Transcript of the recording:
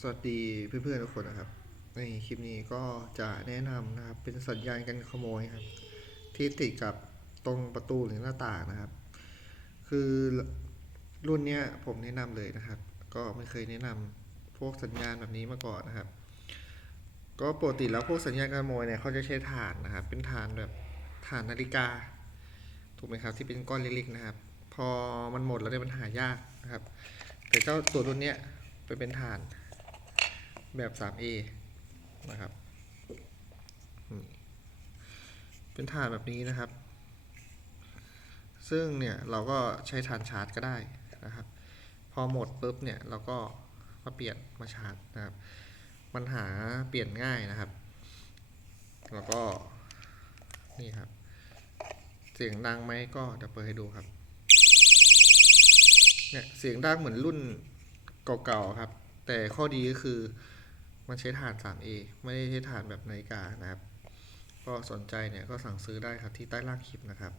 สวัสดีเพื่อนๆทุกคนนะครับ ในคลิปนี้ก็จะแนะนำนะครับเป็นสัญญาณการขโมยครับ ที่ติดกับตรงประตูหรือหน้าต่างนะครับ คือรุ่นเนี้ยผมแนะนำเลยนะครับ ก็ไม่เคยแนะนำพวกสัญญาณแบบนี้มาก่อนนะครับ ก็ปกติแล้วพวกสัญญาณการขโมยเนี่ยเขาจะใช้ถ่านนะครับ เป็นถ่านแบบถ่านนาฬิกา ถูกไหมครับที่เป็นก้อนเล็กๆนะครับ พอมันหมดแล้วเนี่ยมันหายากนะครับ แต่เจ้าตัวรุ่นเนี้ยไปเป็นถ่าน แบบ 3A นะครับ เป็นถานแบบนี้นะครับ ซึ่งเนี่ยเราก็ใช้ถานชาร์จก็ได้นะครับ พอหมดปุ๊บเนี่ยเราก็มาเปลี่ยนมาชาร์จนะครับมันหาเปลี่ยนง่ายนะครับ แล้วก็นี่ครับ เสียงดังไหมก็เดี๋ยวเปิดให้ดูครับ เนี่ยเสียงดังเหมือนรุ่นเก่าๆครับ แต่ข้อดีก็คือ มันใช้ถ่าน 3A ไม่ได้ใช้ถ่านแบบนาฬิกานะครับ ก็สนใจเนี่ยก็สั่งซื้อได้ครับที่ใต้ล่างคลิปนะครับ